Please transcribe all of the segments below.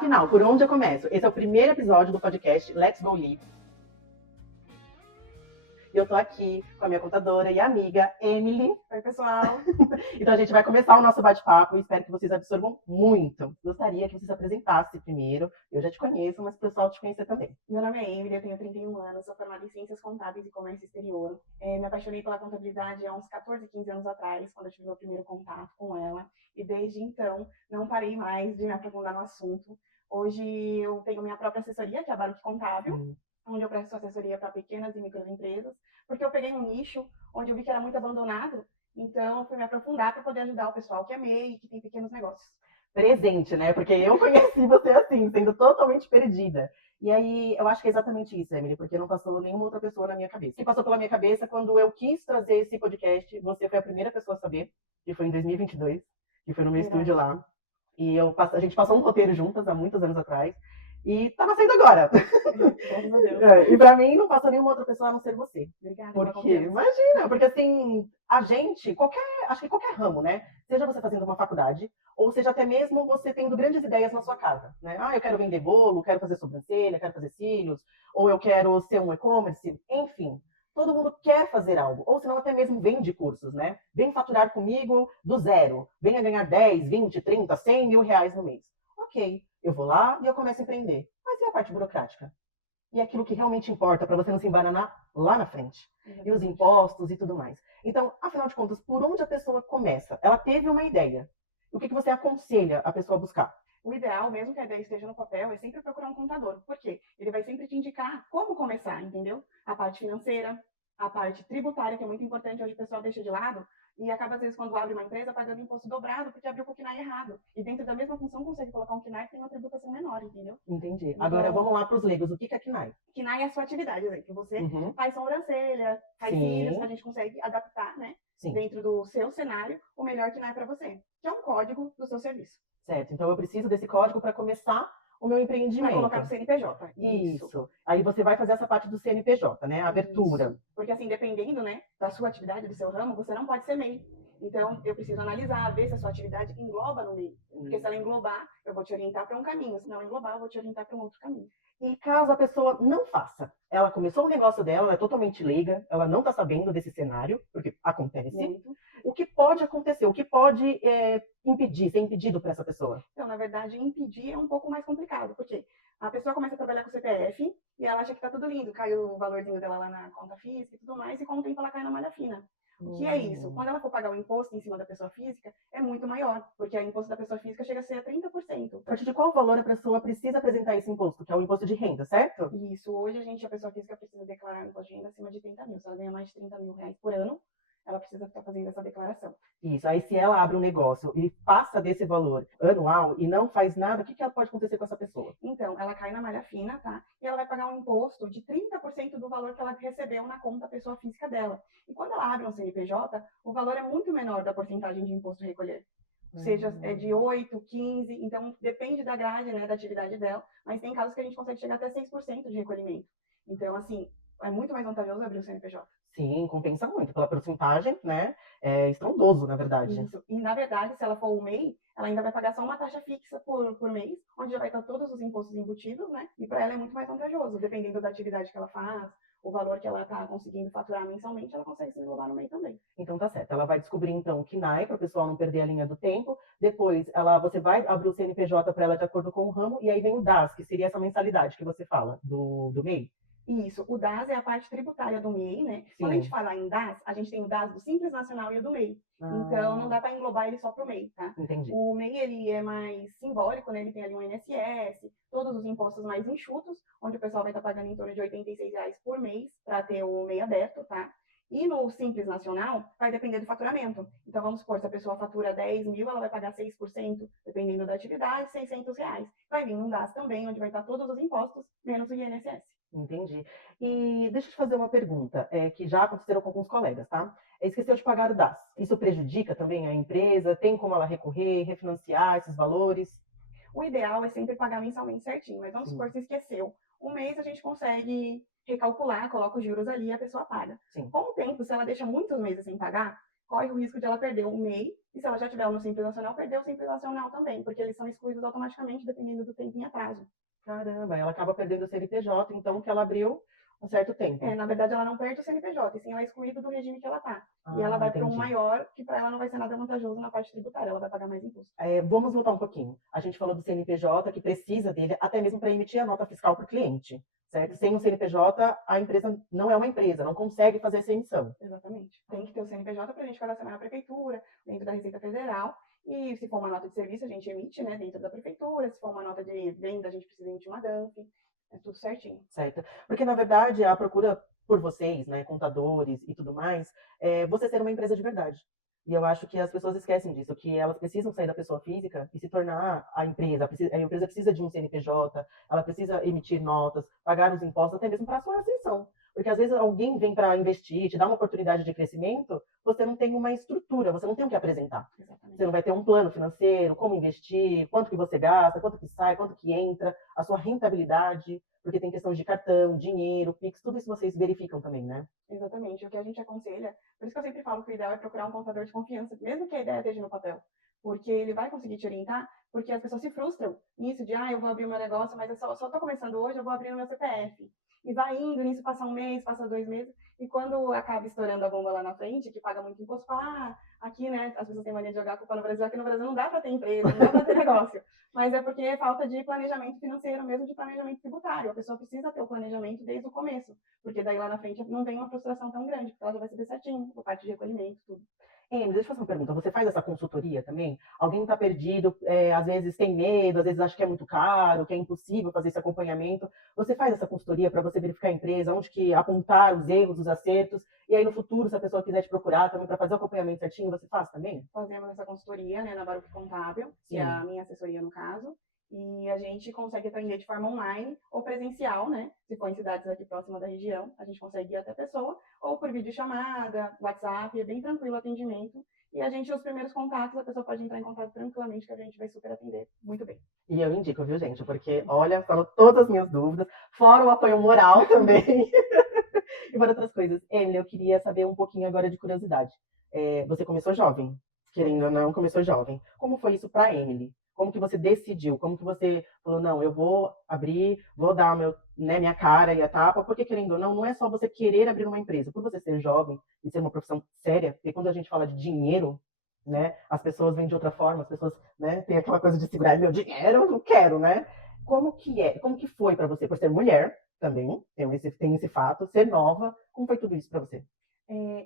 Afinal, por onde eu começo? Esse é o primeiro episódio do podcast Let's Go Live. E eu tô aqui com a minha contadora e amiga, Emily. Oi, pessoal. Então a gente vai começar o nosso bate-papo e espero que vocês absorvam muito. Gostaria que você se apresentasse primeiro. Eu já te conheço, mas o pessoal te conhecer também. Meu nome é Emily, eu tenho 31 anos, sou formada em Ciências Contábeis e Comércio Exterior. Me apaixonei pela contabilidade há uns 14, 15 anos atrás, quando eu tive meu primeiro contato com ela. E desde então, não parei mais de me aprofundar no assunto. Hoje eu tenho minha própria assessoria, que é a Baruch Contábil, onde eu presto assessoria para pequenas e microempresas, porque eu peguei um nicho onde eu vi que era muito abandonado, então eu fui me aprofundar para poder ajudar o pessoal que é MEI e que tem pequenos negócios. Presente, né? Porque eu conheci você assim, sendo totalmente perdida. E aí, eu acho que é exatamente isso, Emily, porque não passou nenhuma outra pessoa na minha cabeça. O que passou pela minha cabeça quando eu quis trazer esse podcast, você foi a primeira pessoa a saber, que foi em 2022, que foi no meu estúdio lá. E a gente passou um roteiro juntas há muitos anos atrás. E tá nascendo agora. Graças a Deus. E pra mim não passou nenhuma outra pessoa a não ser você. Obrigada. Porque, imagina, porque assim, a gente, acho que qualquer ramo, né? Seja você fazendo uma faculdade, ou seja até mesmo você tendo grandes ideias na sua casa, né? Ah, eu quero vender bolo, quero fazer sobrancelha, quero fazer cílios, ou eu quero ser um e-commerce, enfim. Todo mundo quer fazer algo, ou senão até mesmo vende cursos, né? Vem faturar comigo do zero, venha ganhar 10, 20, 30, 100 mil reais no mês. Ok, eu vou lá e eu começo a empreender. Mas e a parte burocrática? E aquilo que realmente importa para você não se embananar lá na frente. E os impostos e tudo mais. Então, afinal de contas, por onde a pessoa começa? Ela teve uma ideia. O que você aconselha a pessoa a buscar? O ideal, mesmo que a ideia esteja no papel, é sempre procurar um contador. Por quê? Ele vai sempre te indicar como começar, entendeu? A parte financeira, a parte tributária, que é muito importante, hoje o pessoal deixa de lado, e acaba, às vezes, quando abre uma empresa, pagando imposto dobrado, porque abriu com o KNAI errado. E dentro da mesma função, consegue colocar um KNAI que tem uma tributação menor, entendeu? Entendi. Agora, vamos lá para os leigos. O que é KNAI? KNAI é a sua atividade, que você faz sobrancelha, faz cílios, a gente consegue adaptar, né? Sim. Dentro do seu cenário, o melhor KNAI para você, que é um código do seu serviço. Certo. Então, eu preciso desse código para começar o meu empreendimento. Para colocar no CNPJ. Isso. Aí você vai fazer essa parte do CNPJ, né? A abertura. Isso. Porque assim, dependendo, né, da sua atividade, do seu ramo, você não pode ser MEI. Então, eu preciso analisar, ver se a sua atividade engloba no MEI. Porque se ela englobar, eu vou te orientar para um caminho. Se não englobar, eu vou te orientar para um outro caminho. E caso a pessoa não faça, ela começou o negócio dela, ela é totalmente leiga, ela não está sabendo desse cenário, porque acontece. Muito. O que pode acontecer? O que pode ser impedido para essa pessoa? Então, na verdade, impedir é um pouco mais complicado, porque a pessoa começa a trabalhar com o CPF e ela acha que está tudo lindo, cai o valorzinho dela lá na conta física e tudo mais, e com o tempo ela cai na malha fina. O que é isso? Quando ela for pagar o imposto em cima da pessoa física, é muito maior, porque o imposto da pessoa física chega a ser 30%. A partir de qual valor a pessoa precisa apresentar esse imposto? Que é o imposto de renda, certo? Isso. Hoje a pessoa física precisa declarar imposto de renda acima de 30 mil. Se ela ganha mais de 30 mil reais por ano, ela precisa estar fazendo essa declaração. Isso. Aí se ela abre um negócio e passa desse valor anual e não faz nada, o que pode acontecer com essa pessoa? Então, ela cai na malha fina, tá? E ela vai pagar um imposto de 30% do valor que ela recebeu na conta pessoa física dela. E quando ela abre um CNPJ, o valor é muito menor da porcentagem de imposto a recolher. Seja é de 8, 15, então depende da grade, né, da atividade dela, mas tem casos que a gente consegue chegar até 6% de recolhimento. Então, assim, é muito mais vantajoso abrir o CNPJ. Sim, compensa muito. Pela porcentagem, né? É estrondoso, na verdade. Isso. E, na verdade, se ela for o MEI, ela ainda vai pagar só uma taxa fixa por mês, onde já vai estar todos os impostos embutidos, né? E para ela é muito mais vantajoso, dependendo da atividade que ela faz, o valor que ela está conseguindo faturar mensalmente, ela consegue se englobar no MEI também. Então tá certo. Ela vai descobrir, então, o KNAI, para o pessoal não perder a linha do tempo. Depois, você vai abrir o CNPJ para ela de acordo com o ramo. E aí vem o DAS, que seria essa mensalidade que você fala, do MEI. Isso, o DAS é a parte tributária do MEI, né? Sim. Quando a gente fala em DAS, a gente tem o DAS do Simples Nacional e o do MEI. Então, não dá para englobar ele só para o MEI, tá? Entendi. O MEI, ele é mais simbólico, né? Ele tem ali um INSS, todos os impostos mais enxutos, onde o pessoal vai estar pagando em torno de R$ 86 por mês para ter o MEI aberto, tá? E no Simples Nacional, vai depender do faturamento. Então, vamos supor, se a pessoa fatura 10 mil, ela vai pagar 6%, dependendo da atividade, R$ 600. Vai vir um DAS também, onde vai estar todos os impostos, menos o INSS. Entendi. E deixa eu te fazer uma pergunta, que já aconteceram com alguns colegas, tá? Esqueceu de pagar o DAS. Isso prejudica também a empresa? Tem como ela recorrer, refinanciar esses valores? O ideal é sempre pagar mensalmente certinho, mas vamos supor, se esqueceu. Um mês a gente consegue recalcular, coloca os juros ali e a pessoa paga. Sim. Com o tempo, se ela deixa muitos meses sem pagar, corre o risco de ela perder o MEI, e se ela já tiver o Simples Nacional, perder o Simples Nacional também, porque eles são excluídos automaticamente, dependendo do tempo em atraso. Caramba, ela acaba perdendo o CNPJ, então, que ela abriu há certo tempo. Na verdade, ela não perde o CNPJ, e sim ela é excluída do regime que ela está. E ela Ah, vai para um entendi. maior, que para ela não vai ser nada vantajoso na parte tributária, ela vai pagar mais imposto. Vamos voltar um pouquinho. A gente falou do CNPJ, que precisa dele até mesmo para emitir a nota fiscal para o cliente, certo? Sem o CNPJ, a empresa não é uma empresa, não consegue fazer essa emissão. Exatamente. Tem que ter o CNPJ para a gente cadastrar na prefeitura, dentro da Receita Federal. E se for uma nota de serviço, a gente emite, né, dentro da prefeitura. Se for uma nota de venda, a gente precisa emitir uma DANF. É tudo certinho. Certo? Porque, na verdade, a procura por vocês, né, contadores e tudo mais, é você ser uma empresa de verdade. E eu acho que as pessoas esquecem disso, que elas precisam sair da pessoa física e se tornar a empresa. A empresa precisa de um CNPJ, ela precisa emitir notas, pagar os impostos, até mesmo para a sua ascensão. Porque às vezes alguém vem para investir, te dá uma oportunidade de crescimento, você não tem uma estrutura, você não tem o que apresentar. Exatamente. Você não vai ter um plano financeiro, como investir, quanto que você gasta, quanto que sai, quanto que entra, a sua rentabilidade, porque tem questões de cartão, dinheiro, Pix, tudo isso vocês verificam também, né? Exatamente. O que a gente aconselha, por isso que eu sempre falo que o ideal é procurar um contador de confiança, mesmo que a ideia esteja no papel. Porque ele vai conseguir te orientar, porque as pessoas se frustram nisso de, eu vou abrir o meu negócio, mas eu só estou começando hoje, eu vou abrir no meu CPF. E vai indo, nisso passa um mês, passa 2 meses, e quando acaba estourando a bomba lá na frente, que paga muito imposto, fala, aqui, né, as pessoas têm mania de jogar a culpa no Brasil, aqui no Brasil não dá para ter empresa, não dá para ter negócio. Mas é porque é falta de planejamento financeiro, mesmo de planejamento tributário. A pessoa precisa ter o planejamento desde o começo, porque daí lá na frente não tem uma frustração tão grande, porque ela já vai saber certinho, a parte de recolhimento, tudo. Deixa eu fazer uma pergunta. Você faz essa consultoria também? Alguém está perdido, às vezes tem medo, às vezes acha que é muito caro, que é impossível fazer esse acompanhamento. Você faz essa consultoria para você verificar a empresa, onde que apontar os erros, os acertos, e aí no futuro, se a pessoa quiser te procurar também para fazer o acompanhamento certinho, você faz também? Fazemos essa consultoria, né, na Baruch Contábil, que é a minha assessoria no caso, e a gente consegue atender de forma online ou presencial, né? Se for em cidades aqui próximas da região, a gente consegue ir até a pessoa, ou por videochamada, WhatsApp, é bem tranquilo o atendimento. E a gente, os primeiros contatos, a pessoa pode entrar em contato tranquilamente, que a gente vai super atender muito bem. E eu indico, viu, gente? Porque, olha, foram todas as minhas dúvidas, fora o apoio moral também. E para outras coisas. Emily, eu queria saber um pouquinho agora de curiosidade. Você começou jovem, querendo ou não, começou jovem. Como foi isso para Emily? Como que você decidiu? Como que você falou, não, eu vou abrir, vou dar minha cara e a tapa, porque querendo ou não, não é só você querer abrir uma empresa. Por você ser jovem e ser uma profissão séria, porque quando a gente fala de dinheiro, né, as pessoas vêm de outra forma, as pessoas, né, tem aquela coisa de segurar meu dinheiro, eu não quero, né? Como que foi para você, por ser mulher também, tem esse fato, ser nova, como foi tudo isso para você?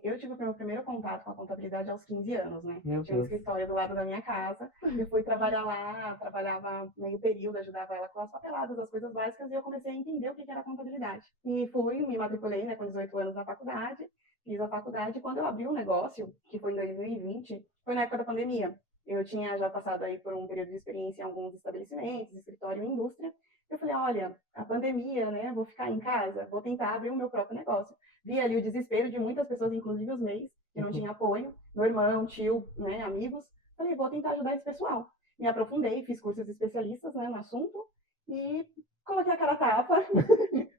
Eu tive o meu primeiro contato com a contabilidade aos 15 anos, né? Meu Tinha um Deus. escritório do lado da minha casa, eu fui trabalhar lá, trabalhava meio período, ajudava ela com as papeladas, as coisas básicas, e eu comecei a entender o que era contabilidade. E fui, me matriculei, né, com 18 anos na faculdade, fiz a faculdade, e quando eu abri o negócio, que foi em 2020, foi na época da pandemia. Eu tinha já passado aí por um período de experiência em alguns estabelecimentos, escritório e indústria. Eu falei, olha, a pandemia, né, vou ficar em casa, vou tentar abrir o meu próprio negócio. Vi ali o desespero de muitas pessoas, inclusive os MEIs, que não tinham apoio, meu irmão, tio, né, amigos. Falei, vou tentar ajudar esse pessoal. Me aprofundei, fiz cursos especialistas, né, no assunto e coloquei a cara a tapa.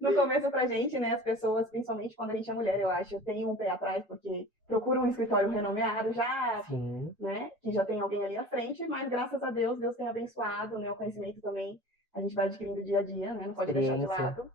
No começo pra gente, né, as pessoas, principalmente quando a gente é mulher, eu acho, tem um pé atrás, porque procuram um escritório renomeado já, Sim. né, que já tem alguém ali à frente, mas graças a Deus, Deus tem abençoado, né, o conhecimento também a gente vai adquirindo dia a dia, né, não pode deixar de lado.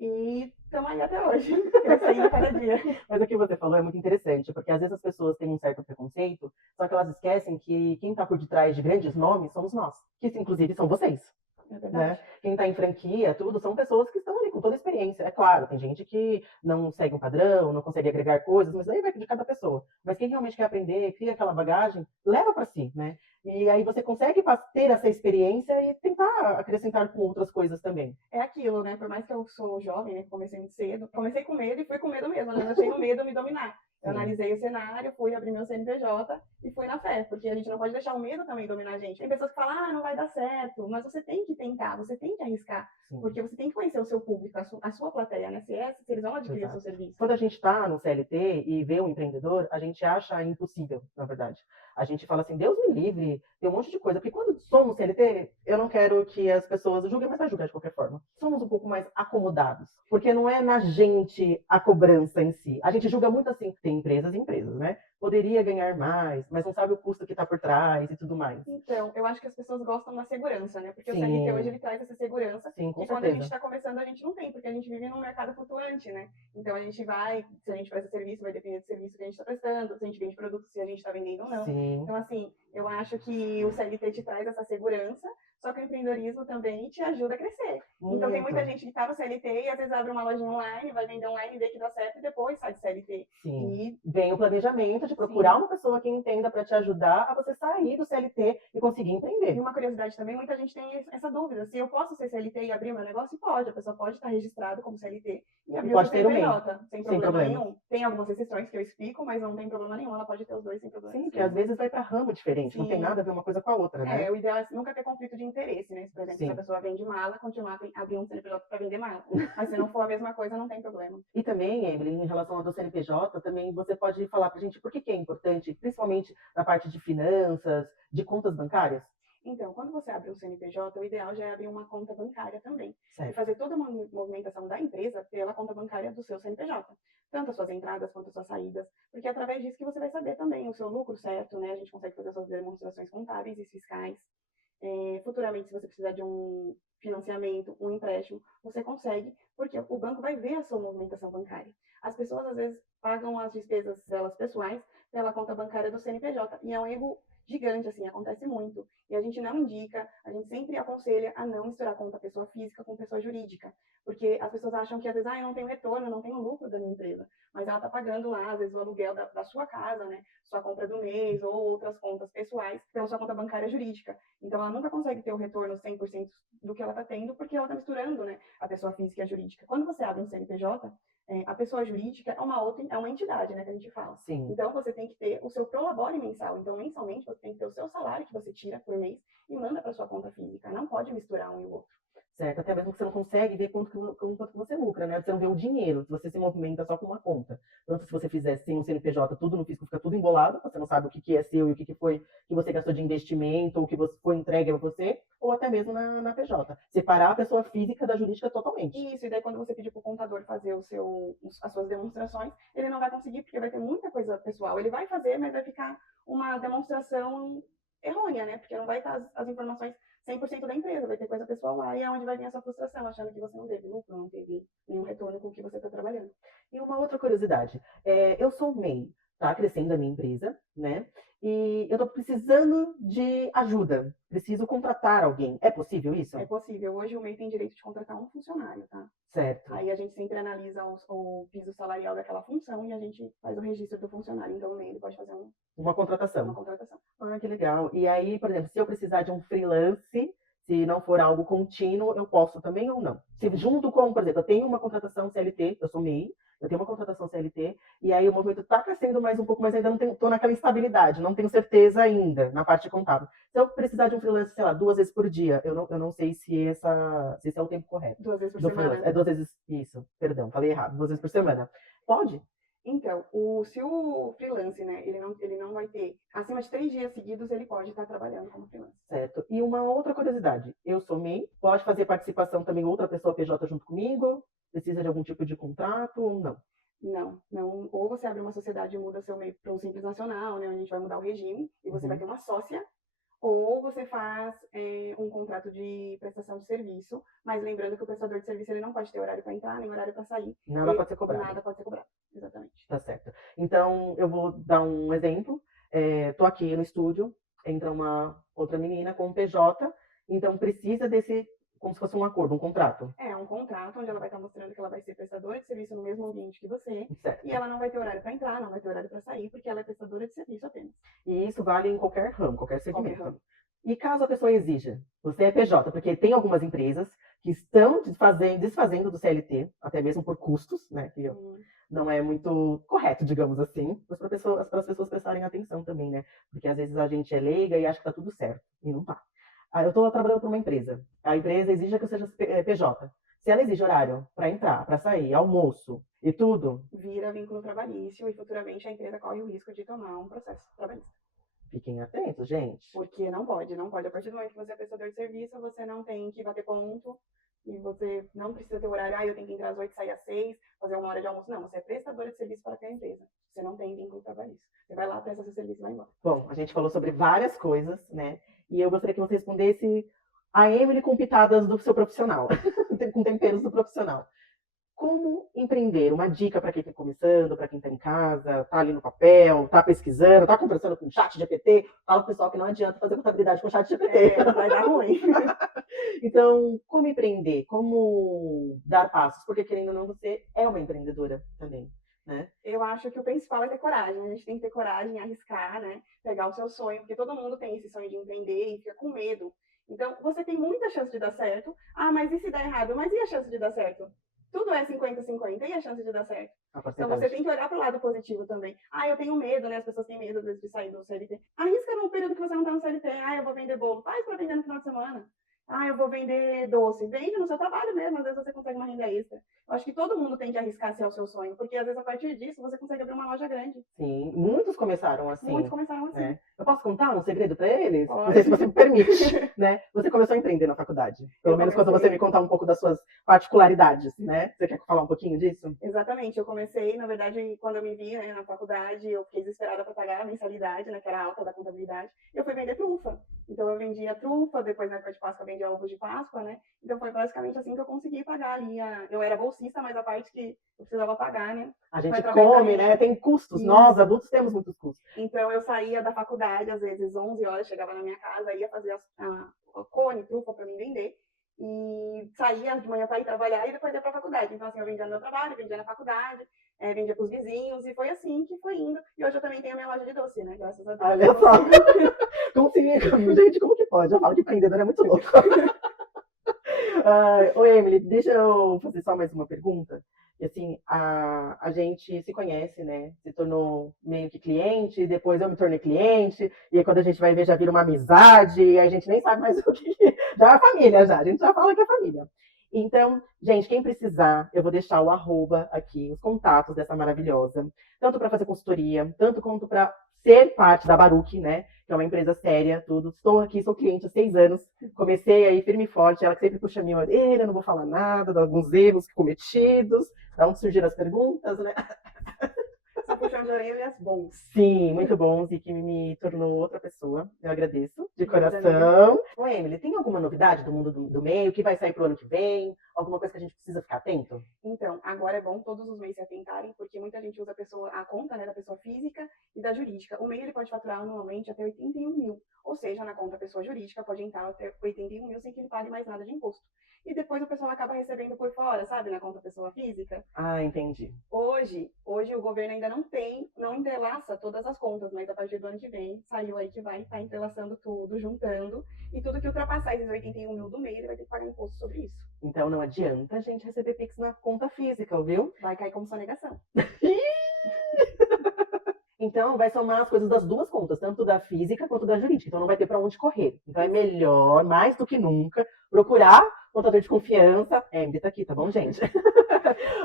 E estamos aí até hoje, crescendo cada dia. Mas o que você falou é muito interessante, porque às vezes as pessoas têm um certo preconceito, só que elas esquecem que quem está por detrás de grandes nomes somos nós, que inclusive são vocês. É Né? Quem está em franquia, tudo, são pessoas que estão ali com toda a experiência. É claro, tem gente que não segue um padrão, não consegue agregar coisas, mas aí vai de cada pessoa. Mas quem realmente quer aprender, cria aquela bagagem, leva para si, né? E aí você consegue ter essa experiência e tentar acrescentar com outras coisas também. É aquilo, né? Por mais que eu sou jovem, né? Comecei muito cedo, comecei com medo e fui com medo mesmo, né? Eu deixei o medo me dominar. Eu analisei o cenário, fui abrir meu CNPJ e fui na fé, porque a gente não pode deixar o medo também dominar a gente. Tem pessoas que falam, não vai dar certo, mas você tem que tentar, você tem que arriscar, porque você tem que conhecer o seu público, a sua plateia, né? Se eles vão adquirir o seu serviço. Quando a gente está no CLT e vê um empreendedor, a gente acha impossível, na verdade. A gente fala assim, Deus me livre, tem um monte de coisa. Porque quando somos CLT, eu não quero que as pessoas julguem, mas vai julgar de qualquer forma. Somos um pouco mais acomodados. Porque não é na gente a cobrança em si. A gente julga muito assim, tem empresas e empresas, né? poderia ganhar mais, mas não sabe o custo que está por trás e tudo mais. Então, eu acho que as pessoas gostam da segurança, né? Porque o CLT hoje Sim, ele traz essa segurança sim, com que quando a gente certeza. está começando a gente não tem, porque a gente vive num mercado flutuante, né? Então a gente vai, se a gente presta serviço, vai depender do serviço que a gente está prestando, se a gente vende produto, se a gente está vendendo ou não. Sim, Então, assim, eu acho que o CLT te traz essa segurança, só que o empreendedorismo também te ajuda a crescer. Então tem muita muito. gente que está no CLT e às vezes abre uma loja online, vai vender online, vê que dá certo e depois sai de CLT. Sim. E Vem o planejamento de procurar sim. uma pessoa que entenda para te ajudar a você sair do CLT e conseguir E empreender. uma curiosidade também, muita gente tem essa dúvida, se eu posso ser CLT e abrir meu negócio, pode, a pessoa pode estar registrada como CLT e E abrir o seu pode ter o MEI, CNPJ, sem sem problema problemas. nenhum. Tem algumas exceções que eu explico, mas não tem problema nenhum, ela pode ter os dois sem Sim, problemas porque às nenhum. vezes vai para ramo diferente, não tem Sim, nada a ver uma coisa com a outra, né? o ideal é nunca ter conflito de interesse, né? Por exemplo, se a Sim. pessoa vende mala, continuar a abrir um CNPJ para vender mala. Mas se não for a mesma coisa, não tem problema. E também, Emily, em relação ao do CNPJ, também você pode falar para a gente por que é importante, principalmente na parte de finanças, de contas bancárias? Então, quando você abre um CNPJ, o ideal já é abrir uma conta bancária também. E Certo. fazer toda uma movimentação da empresa pela conta bancária do seu CNPJ. Tanto as suas entradas quanto as suas saídas. Porque é através disso que você vai saber também o seu lucro certo, né? A gente consegue fazer suas demonstrações contábeis e fiscais. Futuramente, se você precisar de um financiamento, um empréstimo, você consegue, porque o banco vai ver a sua movimentação bancária. As pessoas, às vezes, pagam as despesas delas pessoais pela conta bancária do CNPJ. E é um erro gigante, assim, acontece muito. E a gente não indica, a gente sempre aconselha a não misturar conta pessoa física com pessoa jurídica. Porque as pessoas acham que, às vezes, eu não tenho retorno, eu não tenho lucro da minha empresa. Mas ela está pagando lá, às vezes, o aluguel da sua casa, né? Sua compra do mês ou outras contas pessoais pela sua conta bancária jurídica. Então, ela nunca consegue ter o retorno 100% do que ela está tendo, porque ela está misturando, né, a pessoa física e a jurídica. Quando você abre um CNPJ, a pessoa jurídica é uma entidade, né, que a gente fala. Sim. Então, você tem que ter o seu prolabore mensal. Então, mensalmente, você tem que ter o seu salário que você tira por mês e manda para sua conta física. Não pode misturar um e o outro. Certo? Até mesmo que você não consegue ver quanto que você lucra, né? Você não vê o dinheiro, se você se movimenta só com uma conta. Tanto se você fizer sem o CNPJ, tudo no fisco fica tudo embolado, você não sabe o que é seu e o que foi que você gastou de investimento, ou o que foi entregue a você, ou até mesmo na PJ. Separar a pessoa física da jurídica totalmente. Isso, e daí quando você pedir para o contador fazer as suas demonstrações, ele não vai conseguir, porque vai ter muita coisa pessoal. Ele vai fazer, mas vai ficar uma demonstração errônea, né? Porque não vai estar as informações 100% da empresa, vai ter coisa pessoal lá, e é onde vai vir essa frustração, achando que você não teve lucro, não teve nenhum retorno com o que você está trabalhando. E uma outra curiosidade, eu sou MEI, tá crescendo a minha empresa, né? E eu tô precisando de ajuda, preciso contratar alguém. É possível isso? É possível. Hoje o MEI tem direito de contratar um funcionário, tá? Certo. Aí a gente sempre analisa o piso salarial daquela função e a gente faz o registro do funcionário. Então o MEI ele pode fazer Uma uma contratação. contratação. Ah, que legal. E aí, por exemplo, se eu precisar de um freelance, se não for algo contínuo, eu posso também ou não? Se junto com, por exemplo, eu tenho uma contratação CLT, eu sou MEI, eu tenho uma contratação CLT, e aí o movimento está crescendo mais um pouco, mas ainda não estou naquela estabilidade, não tenho certeza ainda na parte contábil. Se eu precisar de um freelance, sei lá, 2 vezes por dia, eu não sei se esse é o tempo correto. 2 vezes por Do semana? freelance. É 2 vezes, isso, perdão, falei errado, 2 vezes por semana. Pode? Então, se o freelance, né, ele não vai ter acima de 3 dias seguidos, ele pode estar trabalhando como freelance. Certo. E uma outra curiosidade, eu sou MEI, pode fazer participação também outra pessoa PJ junto comigo? Precisa de algum tipo de contrato ou não? Não, não. Ou você abre uma sociedade e muda seu MEI para um simples nacional, né, onde a gente vai mudar o regime e você vai ter uma sócia, ou você faz um contrato de prestação de serviço, mas lembrando que o prestador de serviço ele não pode ter horário para entrar nem horário para sair. Nada pode ser cobrado. Nada pode ser cobrado, exatamente. Tá certo. Então, eu vou dar um exemplo. Tô aqui no estúdio, entra uma outra menina com um PJ, então precisa desse, como se fosse um acordo, um contrato. É um contrato onde ela vai estar mostrando que ela vai ser prestadora de serviço no mesmo ambiente que você, Certo. e ela não vai ter horário para entrar, não vai ter horário para sair, porque ela é prestadora de serviço apenas. E isso vale em qualquer ramo, qualquer segmento. Qualquer ramo. E caso a pessoa exija, você é PJ, porque tem algumas empresas que estão desfazendo do CLT, até mesmo por custos, né? Que não é muito correto, digamos assim, mas para as pessoas prestarem atenção também, né? Porque às vezes a gente é leiga e acha que tá tudo certo, e não tá. Eu estou trabalhando para uma empresa, a empresa exige que eu seja PJ. Se ela exige horário para entrar, para sair, almoço e tudo, vira vínculo trabalhício e futuramente a empresa corre o risco de tomar um processo trabalhista. Fiquem atentos, gente. Porque não pode, não pode. A partir do momento que você é prestador de serviço, você não tem que bater ponto e você não precisa ter horário, eu tenho que entrar às 8, sair às 6, fazer 1 hora de almoço. Não, você é prestador de serviço para aquela empresa. Você não tem vínculo trabalhista. Você vai lá, presta seu serviço e vai embora. Bom, a gente falou sobre várias coisas, né? E eu gostaria que você respondesse a Emily com pitadas do seu profissional, com temperos do profissional. Como empreender? Uma dica para quem está começando, para quem está em casa, está ali no papel, está pesquisando, está conversando com o chat GPT. Fala pro pessoal que não adianta fazer contabilidade com o chat GPT. Vai dar ruim. Então, como empreender? Como dar passos? Porque, querendo ou não, você é uma empreendedora também, né? Eu acho que o principal é ter coragem. A gente tem que ter coragem, arriscar, né? Pegar o seu sonho, porque todo mundo tem esse sonho de empreender e fica com medo. Então, você tem muita chance de dar certo. Ah, mas e se der errado? Mas e a chance de dar certo? Tudo é 50-50 e a chance de dar certo. Então você tem que olhar para o lado positivo também. Ah, eu tenho medo, né? As pessoas têm medo às vezes de sair do CLT. Arrisca num período que você não está no CLT. Ah, eu vou vender bolo. Faz para vender no final de semana. Ah, eu vou vender doce. Vende no seu trabalho mesmo. Às vezes você consegue uma renda extra. Eu acho que todo mundo tem que arriscar se é o seu sonho, porque às vezes a partir disso você consegue abrir uma loja grande. Sim, muitos começaram assim. Muitos começaram assim. Né? Eu posso contar um segredo para eles? Pode. Não sei se você me permite, né? Você começou a empreender na faculdade. Pelo menos quando você me contar um pouco das suas particularidades, né? Você quer falar um pouquinho disso? Exatamente. Eu comecei, na verdade, quando eu me vi, né, na faculdade, eu fiquei desesperada para pagar a mensalidade, né, que era alta da contabilidade. Eu fui vender trufa. Então eu vendia trufa, depois na época de Páscoa eu vendia ovos de Páscoa, né? Então foi basicamente assim que eu consegui pagar ali. Eu era bolsista, mas a parte que eu precisava pagar, né? A gente come, né? Tem custos. Isso. Nós, adultos, temos muitos custos. Então eu saía da faculdade, às vezes 11 horas, chegava na minha casa, ia fazer a cone, trufa para mim vender. E saía de manhã para ir trabalhar e depois ia para a faculdade. Então, assim, eu vendia no meu trabalho, vendia na faculdade, vendia para os vizinhos, e foi assim que foi indo. E hoje eu também tenho a minha loja de doce, né? Graças a Deus. Olha só. Gente, como que pode? Eu falo que empreendedor é muito louco. Oi, Emily, deixa eu fazer só mais uma pergunta. E assim, a gente se conhece, né? Se tornou meio que cliente, depois eu me tornei cliente, e aí quando a gente vai ver já vira uma amizade, e a gente nem sabe mais o que é. Já é família, já. A gente já fala que é família. Então, gente, quem precisar, eu vou deixar o @ aqui, os contatos dessa maravilhosa, tanto para fazer consultoria, tanto quanto para ser parte da Baruch, né? Que é uma empresa séria, tudo. Estou aqui, sou cliente há 6 anos. Comecei aí firme e forte, ela que sempre puxa a minha orelha, não vou falar nada, de alguns erros cometidos, da onde surgiram as perguntas, né? Só puxando de orelhas bons. Sim, muito bons, e que me tornou outra pessoa. Eu agradeço, de coração. Ô, Emily, tem alguma novidade do mundo do meio que vai sair pro ano que vem? Alguma coisa que a gente precisa ficar atento? Então, agora é bom todos os meios se atentarem, porque muita gente usa a conta, né, da pessoa física e da jurídica. O MEI ele pode faturar anualmente até 81 mil, ou seja, na conta pessoa jurídica pode entrar até 81 mil sem que ele pague mais nada de imposto. E depois o pessoal acaba recebendo por fora, sabe, na conta pessoa física. Ah, entendi. Hoje o governo ainda não entrelaça todas as contas, mas a partir do ano que vem, saiu aí que vai estar entrelaçando tudo, juntando, e tudo que ultrapassar esses 81 mil do MEI, ele vai ter que pagar imposto sobre isso. Então não adianta a gente receber Pix na conta física, viu? Vai cair como sonegação. Então, vai somar as coisas das duas contas, tanto da física quanto da jurídica. Então, não vai ter para onde correr. Então, é melhor, mais do que nunca, procurar contador de confiança. Emily tá aqui, tá bom, gente?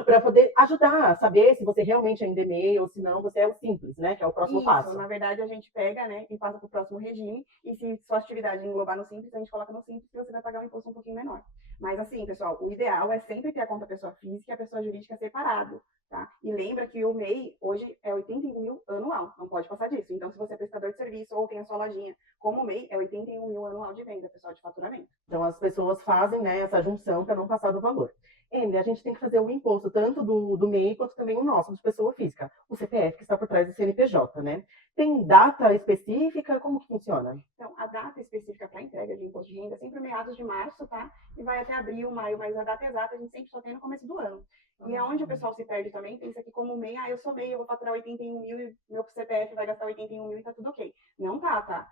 Para poder ajudar a saber se você realmente é em DME ou se não, você é o simples, né? Que é o próximo passo. Na verdade, a gente pega, né, e passa para o próximo regime. E se sua atividade englobar no simples, a gente coloca no simples e você vai pagar um imposto um pouquinho menor. Mas assim, pessoal, o ideal é sempre ter a conta pessoa física e a pessoa jurídica separado, tá? E lembra que o MEI hoje é 81 mil anual, não pode passar disso. Então, se você é prestador de serviço ou tem a sua lojinha como MEI, é 81 mil anual de venda, pessoal, de faturamento. Então, as pessoas fazem, né, essa junção para não passar do valor. Emily, a gente tem que fazer o imposto tanto do MEI quanto também o nosso, de pessoa física. O CPF que está por trás do CNPJ, né? Tem data específica? Como que funciona? Então, a data específica para entrega de imposto de renda é sempre meados de março, tá? E vai até abril, maio, mas a data exata a gente sempre só tem no começo do ano. E é onde o pessoal se perde também, pensa que como MEI, eu sou MEI, eu vou faturar 81 mil e meu CPF vai gastar 81 mil e tá tudo ok. Não tá?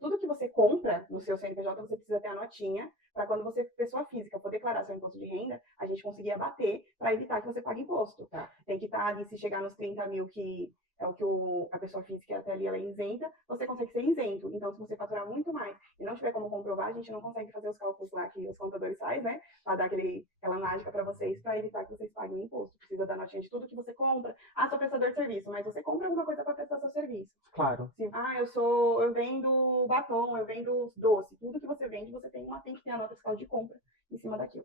Tudo que você compra no seu CNPJ, você precisa ter a notinha, para quando você, pessoa física, for declarar seu imposto de renda, a gente conseguir abater para evitar que você pague imposto, tá? Tem que estar ali, se chegar nos 30 mil, que é o que a pessoa física até ali ela é isenta, você consegue ser isento. Então, se você faturar muito mais e não tiver como comprovar, a gente não consegue fazer os cálculos lá que os contadores fazem, né? Para dar aquela mágica para vocês, para evitar que vocês paguem imposto. Precisa da notinha de tudo que você compra. Ah, sou prestador de serviço, mas você compra alguma coisa para prestar seu serviço. Claro. Sim. Ah, eu vendo batom, eu vendo doce. Tudo que você vende, você tem que ter a nota fiscal de compra em cima daquilo.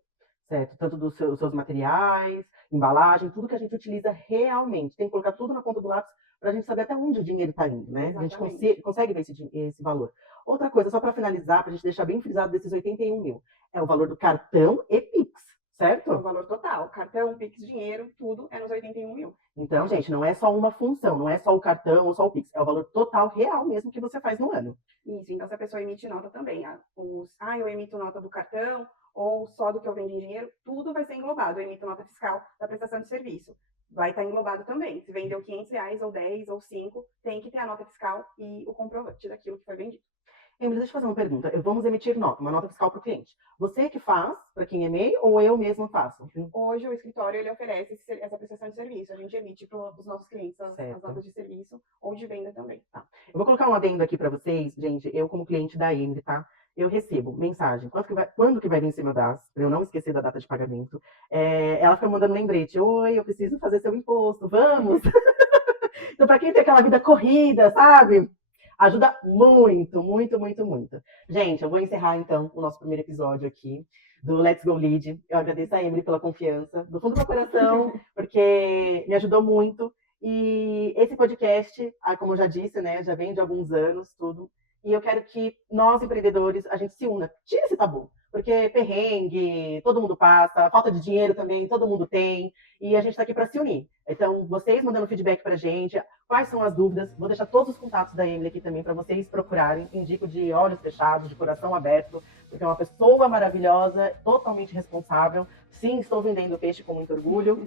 certo? Tanto dos seus materiais, embalagem, tudo que a gente utiliza realmente. Tem que colocar tudo na ponta do lápis para a gente saber até onde o dinheiro está indo, né? A gente Exatamente. consegue ver esse valor. Outra coisa, só para finalizar, para a gente deixar bem frisado desses 81 mil, é o valor do cartão e Pix, É o certo? valor total. Cartão, Pix, dinheiro, tudo é nos 81 mil. Então, gente, não é só uma função, não é só o cartão ou só o Pix, é o valor total real mesmo que você faz no ano. Isso, então se a pessoa emite nota também, eu emito nota do cartão ou só do que eu vendo em dinheiro, tudo vai ser englobado. Eu emito nota fiscal da prestação de serviço. Vai estar englobado também. Se vendeu R$ 500 ou 10 ou 5, tem que ter a nota fiscal e o comprovante daquilo que foi vendido. Emily, deixa eu fazer uma pergunta. Vamos emitir nota, uma nota fiscal para o cliente. Você que faz, para quem é MEI, ou eu mesma faço? Hoje o escritório ele oferece essa prestação de serviço. A gente emite para os nossos clientes as notas de serviço ou de venda também. Tá. Eu vou colocar um adendo aqui para vocês, gente. Eu, como cliente da Emily, tá? Eu recebo mensagem. Quando que vai vencer meu DAS? Para eu não esquecer da data de pagamento. Ela fica mandando lembrete. Oi, eu preciso fazer seu imposto. Vamos! Então, para quem tem aquela vida corrida, sabe? Ajuda muito, muito, muito, muito. Gente, eu vou encerrar então o nosso primeiro episódio aqui do Let's Go Lead. Eu agradeço a Emily pela confiança, do fundo do meu coração, porque me ajudou muito. E esse podcast, como eu já disse, né, já vem de alguns anos, tudo. E eu quero que nós, empreendedores, a gente se una. Tira esse tabu. Porque perrengue, todo mundo passa, falta de dinheiro também, todo mundo tem. E a gente está aqui para se unir. Então, vocês mandando feedback para a gente, quais são as dúvidas. Vou deixar todos os contatos da Emily aqui também para vocês procurarem. Indico de olhos fechados, de coração aberto, porque é uma pessoa maravilhosa, totalmente responsável. Sim, estou vendendo peixe com muito orgulho.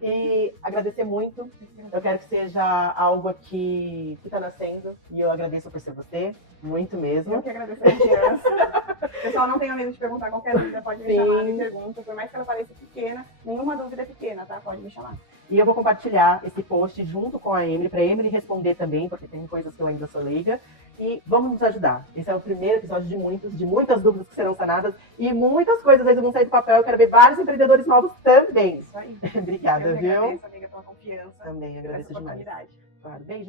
E agradecer muito. Eu quero que seja algo aqui que está nascendo. E eu agradeço por ser você, muito mesmo. Eu que agradeço a confiança. Pessoal, não tenha medo de perguntar qualquer dúvida, pode me chamar, me pergunta. Por mais que ela pareça pequena, nenhuma dúvida é pequena, tá? Pode me chamar. E eu vou compartilhar esse post junto com a Emily, para a Emily responder também, porque tem coisas que eu ainda sou leiga. E vamos nos ajudar. Esse é o primeiro episódio de muitas dúvidas que serão sanadas e muitas coisas aí vão sair do papel. Eu quero ver vários empreendedores novos também. Isso aí. Obrigada, eu viu? Eu agradeço, amiga, pela confiança. Também agradeço demais. Claro, beijo.